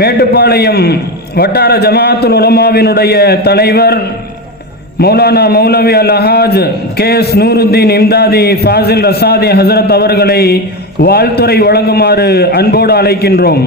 மேட்டுப்பாளையம் வட்டார ஜமாத்துல் உலமாவினுடைய தலைவர் மௌலானா மௌலவி Al-Haj KS Nuruddin Imdadi Fazil Rashadi ஹசரத் அவர்களை வாழ்த்துரை வழங்குமாறு அன்போடு அழைக்கின்றோம்.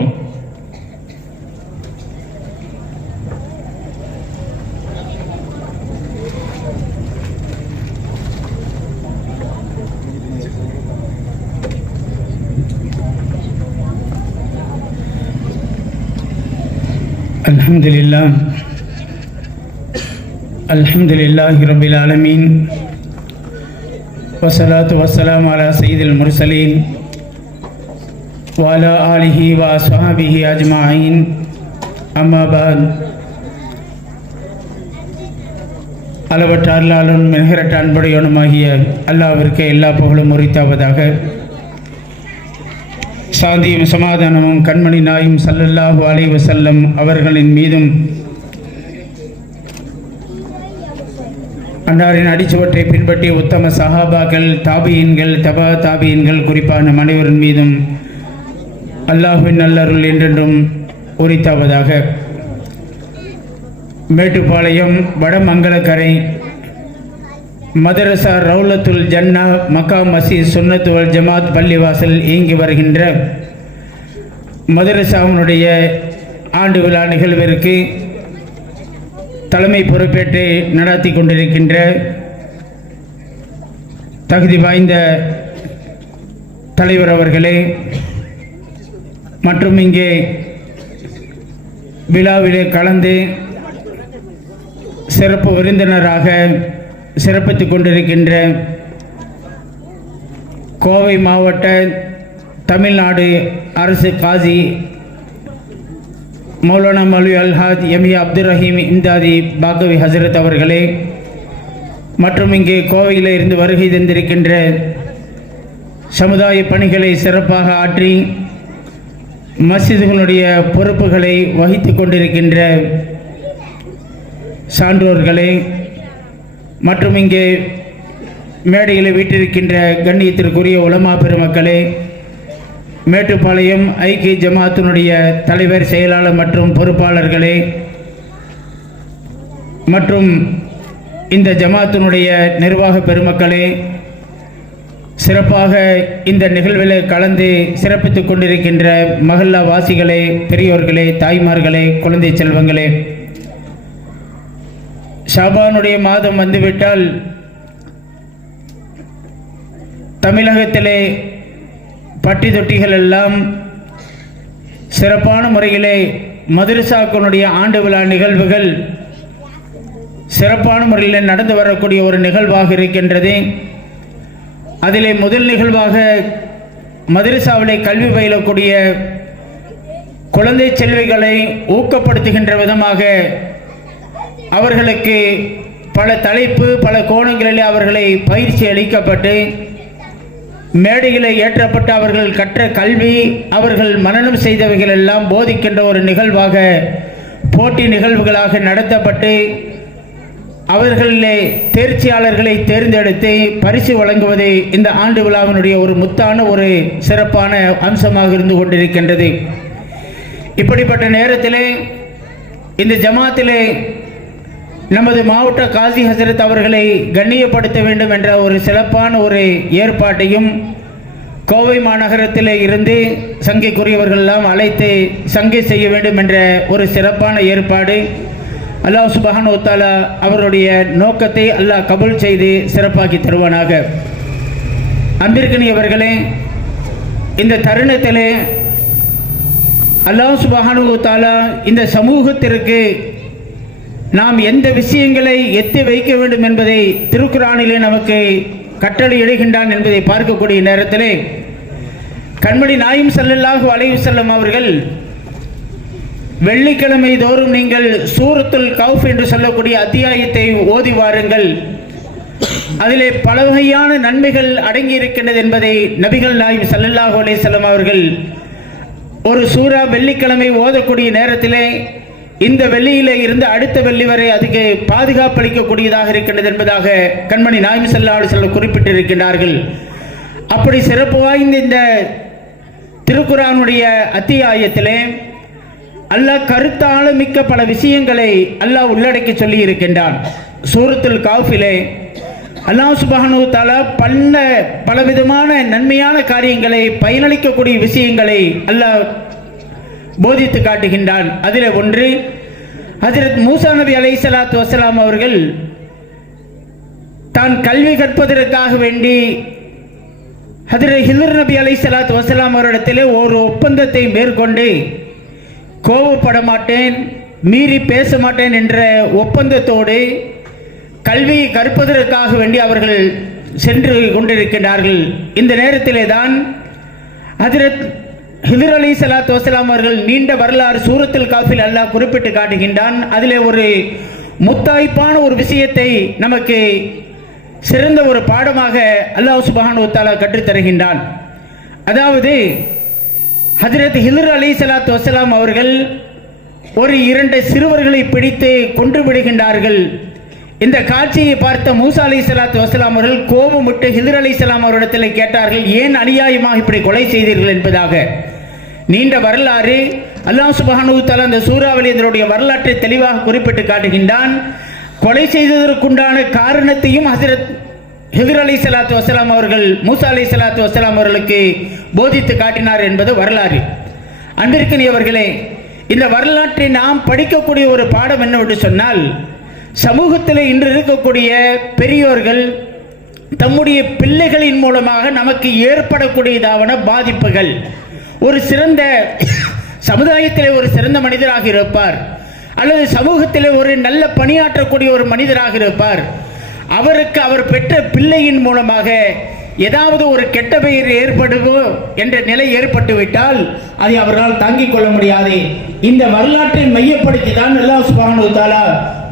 அல்ஹம்துலில்லாஹி ரப்பில் ஆலமீன் வஸ்ஸலாத்து வஸ்ஸலாமு அலா சய்யிதில் முர்சலீன் வ அலா ஆலிஹி வ அஸ்ஹாபிஹி அஜ்மஈன். அம்மா பஅத். அளவற்ற அருளாளனும் நிகரற்ற அன்புடையவனுமாகிய அல்லாஹ்விற்கு எல்லா புகழும் உரித்தாவதாக. சாந்தியும் சமாதானமும் கண்மணி நாயும் ஸல்லல்லாஹு அலைஹி வஸல்லம் அவர்களின் மீதும் அன்னாரின் அடிச்சுவற்றை பின்பற்றிய உத்தம சஹாபாக்கள், தாபியீன்கள், தபா தாபியீன்கள், குறிப்பான அனைவரின் மீதும் அல்லாஹ்வின் நல்லருள் என்றென்றும் உரித்தாவதாக. மேட்டுப்பாளையம் வடமங்கலக்கரை மதரசா ரவுலத்துல் ஜன்னா மக்கா மசீத் சுன்னத் வல் ஜமாத் பள்ளிவாசல் இயங்கி வருகின்ற மதரசாவினுடைய ஆண்டு விழா நிகழ்விற்கு தலைமை பொறுப்பேற்று நடத்தி கொண்டிருக்கின்ற தகுதி வாய்ந்த தலைவர் அவர்களே மற்றும் இங்கே விழாவிலே கலந்து சிறப்பு விருந்தினராக சிறப்பித்துக் கொண்டிருக்கின்ற கோவை மாவட்ட தமிழ்நாடு அரசு காசி மௌலானா மௌலவி அல்-ஹாஜ் எம்.ஏ. அப்துல் ரஹீம் இம்தாதி பாகவி ஹசரத் அவர்களே மற்றும் இங்கே கோவையில் இருந்து வருகை தந்திருக்கின்ற சமுதாய பணிகளை சிறப்பாக ஆற்றி மஸ்ஜிதுகளுடைய பொறுப்புகளை வகித்து கொண்டிருக்கின்ற சான்றோர்களே மற்றும் இங்கே மேடையில் வீட்டிருக்கின்ற கண்ணியத்திற்குரிய உலமா பெருமக்களே, மேட்டுப்பாளையம் ஐக்கிய ஜமாத்தினுடைய தலைவர், செயலாளர் மற்றும் பொறுப்பாளர்களே மற்றும் இந்த ஜமாத்தினுடைய நிர்வாக பெருமக்களே, சிறப்பாக இந்த நிகழ்வில் கலந்து சிறப்பித்துக் கொண்டிருக்கின்ற மஹல்லா வாசிகளே, பெரியோர்களே, தாய்மார்களே, குழந்தை செல்வங்களே, ஷாபானுடைய மாதம் வந்துவிட்டால் தமிழகத்திலே பட்டி தொட்டிகள் எல்லாம் சிறப்பான முறையிலே மதரசாக்களுடைய ஆண்டு விழா நிகழ்வுகள் சிறப்பான முறையில் நடந்து வரக்கூடிய ஒரு நிகழ்வாக இருக்கின்றது. அதிலே முதல் நிகழ்வாக மதரசாவிலே கல்வி பயிலக்கூடிய குழந்தை செல்விகளை ஊக்கப்படுத்துகின்ற விதமாக அவர்களுக்கு பல தலைப்பு, பல கோணங்களில் அவர்களை பயிற்சி அளிக்கப்பட்டு மேடைகளை ஏற்றப்பட்டு அவர்கள் கற்ற கல்வி, அவர்கள் மனனம் செய்தவைகள் எல்லாம் போதிக்கின்ற ஒரு நிகழ்வாக போட்டி நிகழ்வுகளாக நடத்தப்பட்டு அவர்களிலே தேர்ச்சியாளர்களை தேர்ந்தெடுத்து பரிசு வழங்குவது இந்த ஆண்டு விழாவினுடைய ஒரு முத்தான ஒரு சிறப்பான அம்சமாக இருந்து கொண்டிருக்கின்றது. இப்படிப்பட்ட நேரத்திலே இந்த ஜமாத்திலே நமது மாவட்ட காசி ஹசரத் அவர்களை கண்ணியப்படுத்த வேண்டும் என்ற ஒரு சிறப்பான ஒரு ஏற்பாட்டையும் கோவை மாநகரத்திலே இருந்து சங்கைக்குரியவர்களெல்லாம் அழைத்து சங்கை செய்ய வேண்டும் என்ற ஒரு சிறப்பான ஏற்பாடு அல்லாஹ் சுப்ஹானஹு வ தஆலா அவருடைய நோக்கத்தை அல்லாஹ் கபூல் செய்து சிறப்பாக்கி தருவானாக. அன்பிற்கினியவர்களே, இந்த தருணத்திலே அல்லாஹ் சுப்ஹானஹு வ தஆலா இந்த சமூகத்திற்கு நாம் எந்த விஷயங்களை எத்தி வைக்க வேண்டும் என்பதை திருக்குர்ஆனிலே நமக்கு கட்டளை இடுகின்றான் என்பதை பார்க்கக்கூடிய நேரத்திலே கண்மணி நாயும் ஸல்லல்லாஹு அலைஹி வஸல்லம் அவர்கள் வெள்ளிக்கிழமை தோறும் நீங்கள் சூரத்துல் கௌஃப் என்று சொல்லக்கூடிய அத்தியாயத்தை ஓதி வாருங்கள், அதிலே பல வகையான நன்மைகள் அடங்கி இருக்கின்றது என்பதை நபிகள் நாயும் ஸல்லல்லாஹு அலைஹி வஸல்லம் அவர்கள் ஒரு சூரா வெள்ளிக்கிழமை ஓதக்கூடிய நேரத்திலே இந்த வெள்ளியிலே இருந்து அடுத்த வெள்ளி வரை அதுக்கு பாதுகாப்பு அளிக்கக்கூடியதாக இருக்கின்றது என்பதாக கண்மணி நாயகம் ஸல்லல்லாஹு அலைஹி வஸல்லம் குறிப்பிட்டிருக்கிறார்கள். அப்படி சிறப்பு வாய்ந்த இந்த திருக்குர்ஆனுடைய அத்தியாயத்திலே அல்லாஹ் கருத்தாழமிக்க பல விஷயங்களை அல்லாஹ் உள்ளடக்கி சொல்லி இருக்கின்றான். சூரத்துல் கஹ்ஃபிலே அல்லாஹ் சுப்ஹானஹு வ தஆலா பலவிதமான நன்மையான காரியங்களை, பயனளிக்கக்கூடிய விஷயங்களை அல்லாஹ் போதித்து காட்டுகின்றான். அதில் ஒன்று, ஹஜ்ரத் மூசா நபி அலைஹிஸ்ஸலாத்து வஸ்ஸலாம் அவர்கள் தான் கல்வி கற்பதற்காக வேண்டி ஹஜ்ரத் ஹிதர் நபி அலைஹிஸ்ஸலாத்து வஸ்ஸலாம் அவரிடத்திலே ஒரு ஒப்பந்தத்தை மேற்கொண்டு, கோபப்பட மாட்டேன், மீறி பேச மாட்டேன் என்ற ஒப்பந்தத்தோடு கல்வி கற்பதற்காக வேண்டி அவர்கள் சென்று கொண்டிருக்கின்றார்கள். இந்த நேரத்திலே தான் ஹஜ்ரத் ஹிதர் அலைஹிஸ்ஸலாத்து வஸ்ஸலாம் அவர்கள் நீண்ட வரலாறு சூரத்துல் கஹ்ஃபில் அல்லாஹ் குறிப்பிட்டு காட்டுகின்றான். அதிலே ஒரு முத்தாய்ப்பான ஒரு விஷயத்தை நமக்கு சிறந்த ஒரு பாடமாக அல்லாஹ் சுப்ஹானஹு வ தஆலா கற்றுத்தருகின்றான். அதாவது ஹஜ்ரத் ஹிதர் அலைஹிஸ்ஸலாத்து வஸ்ஸலாம் அவர்கள் ஒரு 2 சிறுவர்களை பிடித்து கொன்று விடுகின்றார்கள். இந்த காட்சியை பார்த்த மூசா அலைஹிஸ்ஸலாத்து வஸ்ஸலாம் அவர்கள் கோபமுட்டு ஹிதர் அலைஹிஸ்ஸலாம் அவரிடத்தில் கேட்டார்கள், ஏன் அநியாயமாக இப்படி கொலை செய்தீர்கள் என்பதாக. நீண்ட வரலாறு. அல்லாஹ் சுப்ஹானஹு வ தஆலா இந்த சூறாவில் இதனுடைய வரலாற்றை தெளிவாக குறிப்பிட்டு காட்டுகின்றான். கொலை செய்ததற்குண்டான காரணத்தையும் ஹஜ்ரத் ஹிதர் அலைஹிஸ்ஸலாத்து வஸ்ஸலாம் அவர்கள் மூசா அலைஹிஸ்ஸலாத்து வஸ்ஸலாம் அவர்களுக்கு போதித்து காட்டினார் என்பது வரலாறு. அன்பிற்கினியவர்களே, இந்த வரலாற்றை நாம் படிக்கக்கூடிய ஒரு பாடம் என்னவென்று சொன்னால், சமூகத்தில் இன்று இருக்கக்கூடிய பெரியோர்கள் தம்முடைய பிள்ளைகளின் மூலமாக நமக்கு ஏற்படக்கூடியதான பாதிப்புகள், ஒரு சிறந்த சமுதாயத்திலே ஒரு சிறந்த மனிதராக இருப்பார், அல்லது சமூகத்திலே ஒரு நல்ல பணியாற்றக்கூடிய ஒரு மனிதராக இருப்பார். அவருக்கு அவர் பெற்ற பிள்ளையின் மூலமாக ஏதாவது ஒரு கெட்ட பெயர் ஏற்படுமோ என்ற நிலை ஏற்பட்டுவிட்டால் அதை அவர்களால் தாங்கிக் கொள்ள முடியாது. இந்த வரலாற்றை மையப்படுத்தி தான் அல்லாஹ் சுப்ஹானஹு வ தஆலா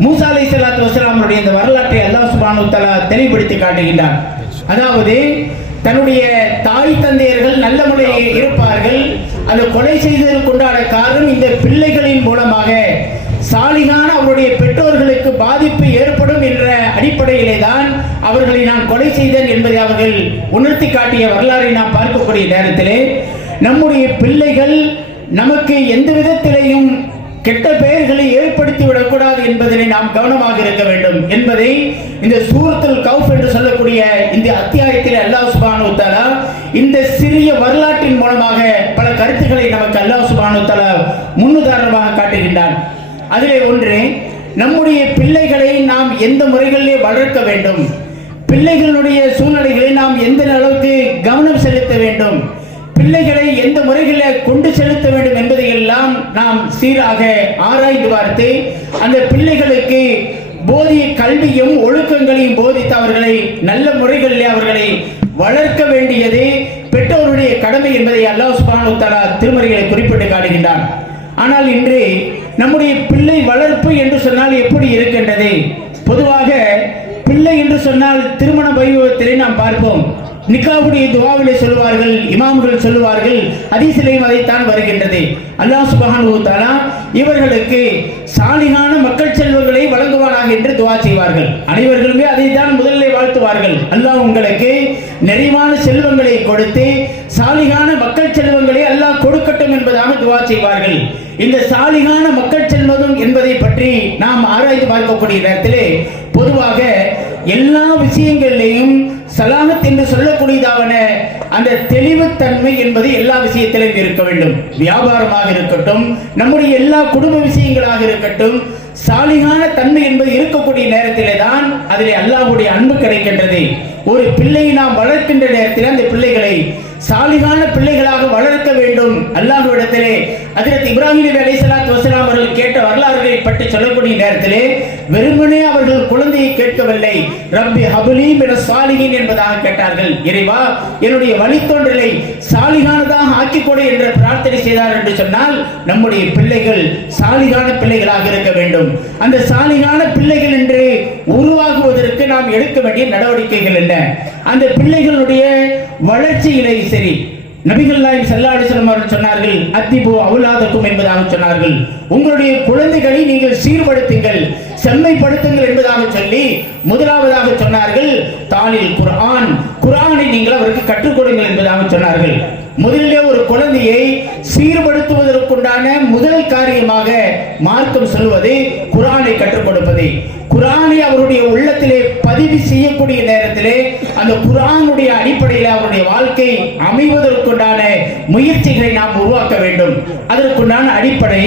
மூசா அலைஹிஸ்ஸலாத்து வஸ்ஸலாம் அவருடைய இந்த வரலாற்றை அல்லாஹ் சுப்ஹானஹு வ தஆலா தெளிவுபடுத்தி காட்டுகின்றார். அதாவது தன்னுடைய தாய் தந்தையர்கள் நல்ல முறையில் இருப்பார்கள், அதை கொலை செய்ததற்குண்டான காரணம் இந்த பிள்ளைகளின் மூலமாக சாலிகான அவருடைய பெற்றோர்களுக்கு பாதிப்பு ஏற்படும் என்ற அடிப்படையிலே தான் அவர்களை நான் கொலை செய்தேன் என்பதை அவர்கள் உணர்த்தி காட்டிய வரலாறை நாம் பார்க்கக்கூடிய நேரத்திலே, நம்முடைய பிள்ளைகள் நமக்கு எந்த விதத்திலேயும் கெட்ட பெயர்களை ஏற்படுத்தி விடக்கூடாது என்பதிலே நாம் கவனமாக இருக்க வேண்டும் என்பதை இந்த சூரத்துல் கஹ்ஃப் என்று சொல்லக்கூடிய இந்த அத்தியாயத்தில் அல்லாஹ் சுப்ஹானஹு வ தஆலா இந்த சிறிய வரலாற்றின் மூலமாக பல கருத்துக்களை நமக்கு அல்லாஹ் சுப்ஹானஹு வ தஆலா முன்னுதாரணமாக காட்டுகின்றான். அதிலே ஒன்று, நம்முடைய பிள்ளைகளை நாம் எந்த முறைகளிலே வளர்க்க வேண்டும், பிள்ளைகளுடைய சூழ்நிலைகளை நாம் எந்த அளவுக்கு கவனம் செலுத்த வேண்டும், பிள்ளைகளை எந்த முறைகளில் கொண்டு செலுத்த வேண்டும் என்பதை எல்லாம் நாம் சீராக ஆராய்ந்து பார்த்து அந்த பிள்ளைகளுக்கு போதிய கல்வியும் ஒழுக்கங்களையும் போதித்து அவர்களை நல்ல முறைகளிலே அவர்களை வளர்க்க வேண்டியது பெற்றோருடைய கடமை என்பதை அல்லாஹ் சுப்ஹானஹு வ தஆலா திருமறைகளை குறிப்பிட்டு காட்டுகின்றான். ஆனால் இன்று நம்முடைய பிள்ளை வளர்ப்பு என்று சொன்னால் எப்படி இருக்கின்றது? பொதுவாக பிள்ளை என்று சொன்னால் திருமண வைபவத்திலே நாம் பார்ப்போம், நிக்காவுடைய துஆவிலே சொல்வார்கள், இமாம்கள் சொல்லுவார்கள், ஹதீஸிலேயும் அதைத்தான் வருகின்றது. அல்லாஹ் சுப்ஹானஹு வ தஆலா இவர்களுக்கு சாலிகான மக்கள் செல்வங்களை வழங்குவானாக என்று துஆ செய்வார்கள். அனைவர்களுமே அதைத்தான் முதலில் வாழ்த்துவார்கள். அல்லாஹ் உங்களுக்கு நிறைவான செல்வங்களை கொடுத்து சாலிகான மக்கள் செல்வங்களை அல்லாஹ் கொடுக்கட்டும் என்பதாக துஆ செய்வார்கள். இந்த சாலிகான மக்கள் செல்வதும் என்பதை பற்றி நாம் ஆராய்ந்து பார்க்கக்கூடிய நேரத்திலே பொதுவாக எல்லா விஷயங்களிலேயும் சலாஹத் என்று சொல்லக்கூடியதான அந்த தெளிவுத்தன்மை என்பது எல்லா விஷயத்திலும் இருக்க வேண்டும். வியாபாரமாக இருக்கட்டும், நம்முடைய எல்லா குடும்ப விஷயங்களாக இருக்கட்டும், சாலிகான தன்மை என்பது இருக்கக்கூடிய நேரத்திலே தான் அதிலே அல்லாஹ்வுடைய அன்பு கிடைக்கின்றது. ஒரு பிள்ளையை நாம் வளர்க்கின்ற நேரத்தில் அந்த பிள்ளைகளை சாலிகான பிள்ளைகளாக வளர்க்க வேண்டும். அல்லாஹ்விடத்திலே ஹஜ்ரத் இப்ராஹிம் நபி அலைஹிஸ்ஸலாத்து வஸ்ஸலாம் அவர்கள் கேட்ட வரலாறுகளை பற்றி சொல்லக்கூடிய நேரத்திலே வெறுமனே அவர்கள் குழந்தையை கேட்கவில்லை, ரப்பி ஹப்லி மினஸ் சாலிஹீன் என்பதாக கேட்டார்கள். இறைவா, என்னுடைய வழித்தோன்றலை சாலிகானதாக ஆக்கிக் கொடு என்று பிரார்த்தனை செய்தார் என்று சொன்னால் நம்முடைய பிள்ளைகள் சாலிகான பிள்ளைகளாக இருக்க வேண்டும். அந்த சாலிகான பிள்ளைகள் என்று உருவாகுவதற்கு நாம் எடுக்க வேண்டிய நடவடிக்கைகள் என்ன? அந்த பிள்ளைகளுடைய வளர்ச்சியிலே சரி, நபிகள் நாயகம் ஸல்லல்லாஹு அலைஹி வஸல்லம் அவர்கள் சொன்னார்கள், அத்திபு அவுலாதக்கும் என்பதாக சொன்னார்கள். உங்களுடைய குழந்தைகளை நீங்கள் சீர்படுத்துங்கள், செம்மைப்படுத்துங்கள் என்பதாக சொல்லி முதலாவதாக சொன்னார்கள் தாலில் குர்ஆன், குர்ஆனை நீங்கள் அவருக்கு கற்றுக் கொடுங்கள் என்பதாக சொன்னார்கள். முதலிலே ஒரு குழந்தையை சீர்படுத்துவதற்குண்டான முதல் காரியமாக மார்க்கம் சொல்வது குர்ஆனை கற்றுக் கொடுப்பது. குர்ஆனை அவருடைய உள்ளத்திலே பதிவு செய்யக்கூடிய நேரத்திலே அந்த குர்ஆனுடைய அடிப்படையில் அவருடைய வாழ்க்கை அமைவதற்குண்டான முயற்சிகளை நாம் உருவாக்க வேண்டும். அதற்குண்டான அடிப்படை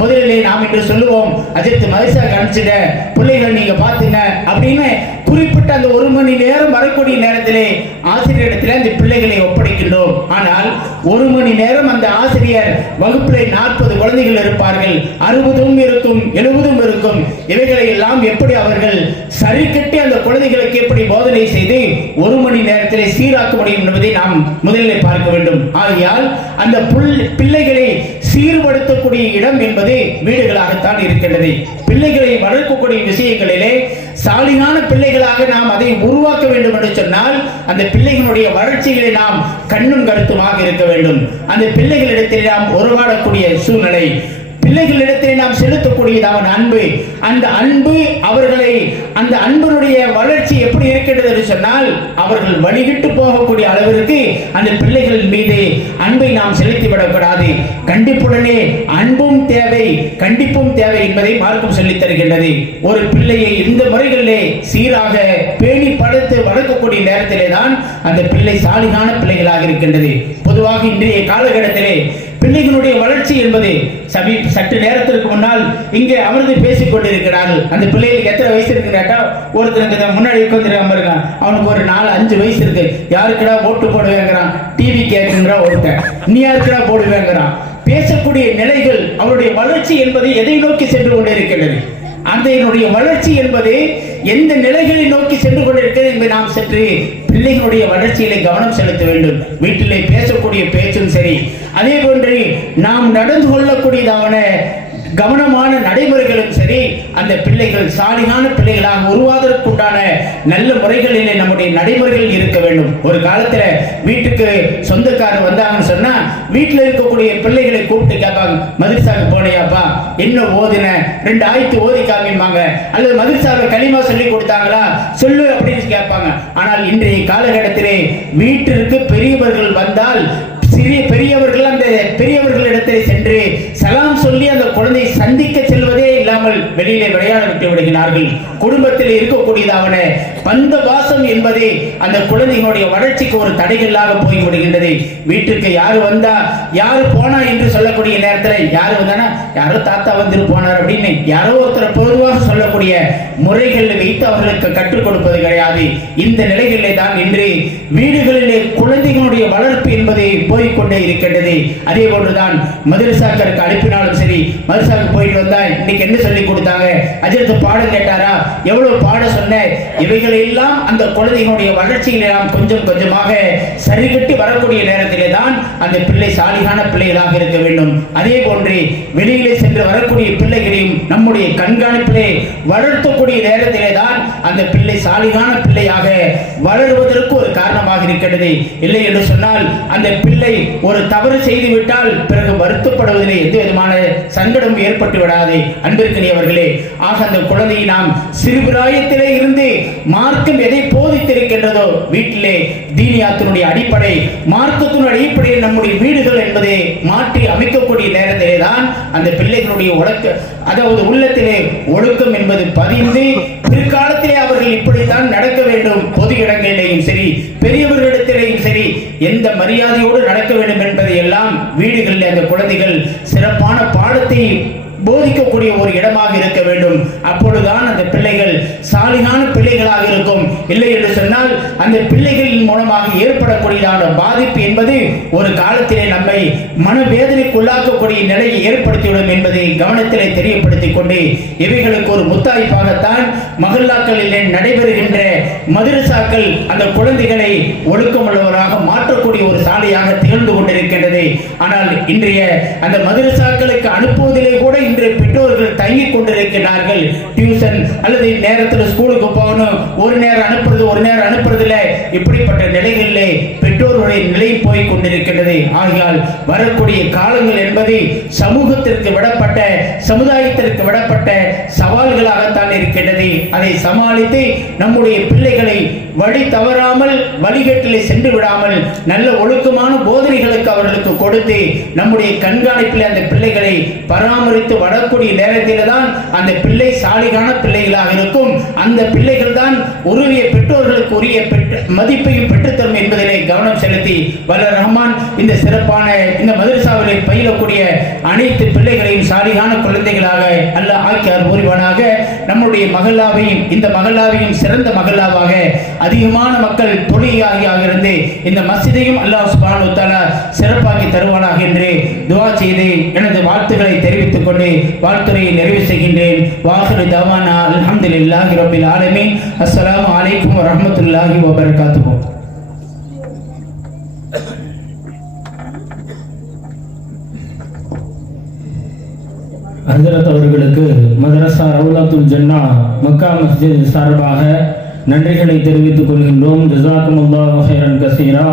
முதலிலே நாம் இன்று சொல்லுவோம், அஜித் மதிசா கணிச்சிட பிள்ளைகள் நீங்க பாத்துங்க அப்படின்னு குறிப்பிட்ட அந்த 1 மணி நேரம் வரக்கூடிய நேரத்திலே ஆசிரியரிடத்தில் அந்த பிள்ளைகளை ஒப்படைக்கின்றோம். ஆனால் 1 மணி நேரம் அந்த ஆசிரியர் வகுப்பிலே 40 குழந்தைகள் இருப்பார்கள், 60 இருக்கும், 70 இருக்கும். இவைகளை எல்லாம் எப்படி அவர்கள் சரி கட்டி அந்த குழந்தைகளுக்கு எப்படி போதனை செய்து 1 மணி நேரத்திலே சீராக்க முடியும் என்பதை நாம் முதலில் பார்க்க வேண்டும். ஆகையால் அந்த பிள்ளைகளை சீர்படுத்தக்கூடிய இடம் என்பது வீடுகளாகத்தான் இருக்கின்றது. பிள்ளைகளை வளர்க்கக்கூடிய விஷயங்களிலே சாலிகான பிள்ளைகளாக நாம் அதை உருவாக்க வேண்டும் என்று சொன்னால் அந்த பிள்ளைகளுடைய வளர்ச்சிகளை நாம் கண்ணும் கருத்துமாக இருக்க வேண்டும். அந்த பிள்ளைகளிடத்தில் நாம் உறவாடக்கூடிய சூழ்நிலை, பிள்ளைகளிடத்தில் நாம் செலுத்தக்கூடியதான அன்பு, அந்த அன்பு அவர்களை அந்த அன்பினுடைய வளர்ச்சி எப்படி இருக்கின்றது என்று சொன்னால் அவர்கள் வழிகிட்டு போகக்கூடிய அளவிற்கு அந்த பிள்ளைகள் மீது அன்பை நாம் செலுத்திவிடக்கூடாது. கண்டிப்புடனே அன்பும் தேவை, கண்டிப்பும் தேவை என்பதை மார்க்கம் சொல்லித் தருகின்றது. ஒரு பிள்ளையை இந்த முறைகளிலே சீராக பேணி படுத்து வளர்க்கக்கூடிய நேரத்திலே தான் அந்த பிள்ளை சாலிகான பிள்ளைகளாக இருக்கின்றது. பொதுவாக இன்றைய காலகட்டத்திலே பிள்ளைகளுடைய வளர்ச்சி என்பது சற்று நேரத்திற்கு முன்னால் இங்கே அமர்ந்து பேசிக் கொண்டிருக்கிறார்கள். அந்த பிள்ளைகளுக்கு எத்தனை வயசு இருக்கு கேட்டா ஒருத்தருக்கு முன்னாடி உட்கார்ந்துருக்காம இருக்கான், அவனுக்கு ஒரு 4-5 வயசு இருக்கு. யாருக்குடா ஓட்டு போடுவேங்கிறான், டிவி கேட்குங்கிற ஒருத்தன், நீ யாருக்குடா போடுவேங்கிறான். பேசக்கூடிய நிலைகள் அவருடைய வளர்ச்சி என்பது எதை நோக்கி சென்று கொண்டிருக்கிறது, அந்த வளர்ச்சி என்பது எந்த நிலைகளை நோக்கி சென்று கொண்டிருக்கிறது என்பதை நாம் சற்று பிள்ளைகளுடைய வளர்ச்சியிலே கவனம் செலுத்த வேண்டும். வீட்டிலே பேசக்கூடிய பேச்சும் சரி, அதே போன்று நாம் நடந்து கொள்ளக்கூடியதான கவனமான நடைமுறைகளும் சரி, அந்த பிள்ளைகள் சாலிகான பிள்ளைகளாக உருவாவதற்குண்டான நல்ல முறைகளிலே நம்முடைய நடைமுறைகள் இருக்க வேண்டும். ஒரு காலத்துல வீட்டுக்கு சொந்தக்காரர் வந்தாங்கன்னு சொன்னா வீட்டில் இருக்கக்கூடிய பிள்ளைகளை கூப்பிட்டு கேட்பாங்க, மதரசாவுக்கு போனியாப்பா, என்ன ஓதுன, 2 ஆயத்து ஓதி காமிப்பாங்க, அல்லது மதரசாவில் களிமா சொல்லி கொடுத்தாங்களா சொல்லு அப்படின்னு கேட்பாங்க. ஆனால் இன்றைய காலகட்டத்திலே வீட்டிற்கு பெரியவர்கள் வந்தால் பெரியவர்கள் அந்த பெரியவர்களிடத்தில் சென்று சலாம் சொல்லி அந்த குழந்தை சந்திக்க செல்வதே இல்லாமல் வெளியிலே விளையாட விட்டு விடுகிறார்கள். குடும்பத்தில் இருக்கக்கூடியதான பந்த வாசம் என்பதே அந்த குழந்தைகளுடைய வளர்ச்சிக்கு ஒரு தடைகளாக போய் விடுகின்றது. வீட்டுக்கு யாரு வந்தா யாரு போனா என்று சொல்லக்கூடிய நேரத்தில் யாரு வந்தானா யாரோ தாத்தா வந்து போனார் அப்படின்னு யாரோ ஒருத்தர் பொதுவாக சொல்லக்கூடிய முறைகளை வைத்து அவர்களுக்கு கற்றுக் கொடுப்பது கிடையாது. இந்த நிலைகளிலே தான் இன்று வீடுகளிலே குழந்தைகளுடைய வளர்ப்பு என்பதை போய்கொண்டே இருக்கின்றது. அதே போன்றுதான் மதரசாக்களுக்கு அனுப்பினாலும் சரி, மதரசாவுக்கு போயிட்டு வந்தா இன்னைக்கு என்ன சொல்லி கொடுத்தாங்க, அஜித் பாடம் கேட்டாரா, எவ்வளவு பாடம் சொன்ன, இவைகள் எல்லாம் அந்த குழந்தைகளுடைய வளர்ச்சிகளை நாம் கொஞ்சம் கொஞ்சமாக சரிகட்டி வரக்கூடிய நேரத்திலே தான் அந்த பிள்ளை சாலிகான பிள்ளைகளாக இருக்க வேண்டும். அதே போன்று வெளியிலே சென்று வரக்கூடிய பிள்ளைகளையும் நம்முடைய கண்காணிப்பிலே வளர்த்தக்கூடிய நேரத்திலே தான் அந்த பிள்ளை சாலிகான பிள்ளையாக வளருவதற்கு ஒரு காரணமாக இருக்கிறது. இல்லை என்று சொன்னால் அந்த பிள்ளை ஒரு தவறு செய்து விட்டால் பிறகு வருத்தப்படுவதிலே எந்த விதமான சங்கடம் ஏற்பட்டு விடாது. அன்பிற்கினியவர்களே, ஆக அந்த குழந்தையை நாம் சிறுபிராயத்திலே இருந்து மார்க்கம் எதை போதித்திருக்கின்றதோ வீட்டிலே தீனியாத்தினுடைய அடிப்படை, மார்க்கத்தினுடைய அடிப்படையில் நம்முடைய வீடுகள் என்பதை மாற்றி அமைக்கக்கூடிய நேரத்திலே தான் அந்த பிள்ளைகளுடைய அதாவது உள்ளத்திலே ஒழுக்கம் என்பது பதிந்து பிற்காலத்திலே அவர்கள் இப்படித்தான் நடக்க வேண்டும். பொது இடங்களிலேயும் சரி, பெரியவர்களிடத்திலேயும் சரி, எந்த மரியாதையோடு நடக்க வேண்டும் என்பதை எல்லாம் வீடுகளில் அந்த குழந்தைகள் சிறப்பான பாடத்தை போதிக்கக்கூடிய ஒரு இடமாக இருக்க வேண்டும். அப்பொழுதுதான் அந்த பிள்ளைகள் சாலிகான பிள்ளைகளாக இருக்கும். இல்லை என்று சொன்னால் அந்த பிள்ளைகளின் மூலமாக ஏற்படக்கூடியதான பாதிப்பு என்பது ஒரு காலத்திலே நம்மை மனவேதனைக்குள்ளாக்கக்கூடிய நிலையை ஏற்படுத்திவிடும் என்பதை கவனத்திலே தெரியப்படுத்திக் கொண்டு இவைகளுக்கு ஒரு முத்தாய்ப்பாகத்தான் மஹல்லாக்களிலே நடைபெறுகின்ற மதரசாக்கள் அந்த குழந்தைகளை ஒழுக்கமுள்ளவராக மாற்றக்கூடிய ஒரு சாலையாக திகழ்ந்து கொண்டிருக்கின்றது. ஆனால் இன்றைய அந்த மதரசாக்களுக்கு அனுப்புவதிலே கூட இன்று பெற்றோர்கள் தங்கிக் கொண்டிருக்கிறார்கள். டியூஷன் அல்லது நேரத்தில் ஸ்கூலுக்கு போகணும், ஒரு நேரம் அனுப்புறது ஒரு நேரம் அனுப்புறதுல இப்படிப்பட்ட நிலைகளிலே பெற்றோருடைய நிலை போய் கொண்டிருக்கிறது. ஆகையால் வரக்கூடிய காலங்கள் என்பது சமூகத்திற்கு விடப்பட்ட, சமுதாயத்திற்கு விடப்பட்ட சவால்களாகத்தான் இருக்கின்றது. அதை அதை சமாளித்து நம்முடைய பிள்ளைகளை வழி தவறாமல் வழிகேட்டிலே சென்று விடாமல் நல்ல ஒழுக்கமான போதனைகளுக்கு அவர்களுக்கு கொடுத்து நம்முடைய கண்காணிப்பில் அந்த பிள்ளைகளை பராமரித்து வரக்கூடிய நேரத்தில் தான் அந்த பிள்ளை சாலிகான பிள்ளைகளாக இருக்கும். அந்த பிள்ளைகள் தான் உரிய பெற்றோர்களுக்கு உரிய மதிப்பையும் பெற்றுத்தரும் என்பதிலே கவனம் செலுத்தி வல்ல ரஹ்மான் இந்த சிறப்பான இந்த மதரசாவிலே பயிலக்கூடிய அனைத்து பிள்ளைகளையும் சாலிகான குழந்தைகளாக அல்லாஹ் ஆக்கி அருள்வானாக. நம்முடைய மகல்லாவையும் இந்த மகல்லாவையும் சிறந்த மகல்லாவாக அதிகமான மக்கள் தொழுகையாக இருந்து இந்த மஸ்ஜிதையும் அல்லாஹ் சுப்ஹானஹு வ தஆலா சிறப்பாக்கி தருவானாக என்று துஆ செய்து எனது வாழ்த்துக்களை தெரிவித்துக் கொண்டு வாழ்த்துரையை நிறைவு செய்கின்றேன். வாஹிரு தவானா அல்ஹம்துலில்லாஹி ரப்பில் ஆலமீன். அஸ்ஸலாமு அலைக்கும் வ ரஹ்மத்துல்லாஹி வ பரகாத்துஹு. ஹஜ்ரத் அவர்களுக்கு மதரசா ரவுலத்துல் ஜன்னா மக்கா மஸ்ஜித் சார்பாக நன்றிகளை தெரிவித்துக் கொள்கின்றோம். ஜஸாக்குமுல்லாஹு ஹைரன் கஸீரா.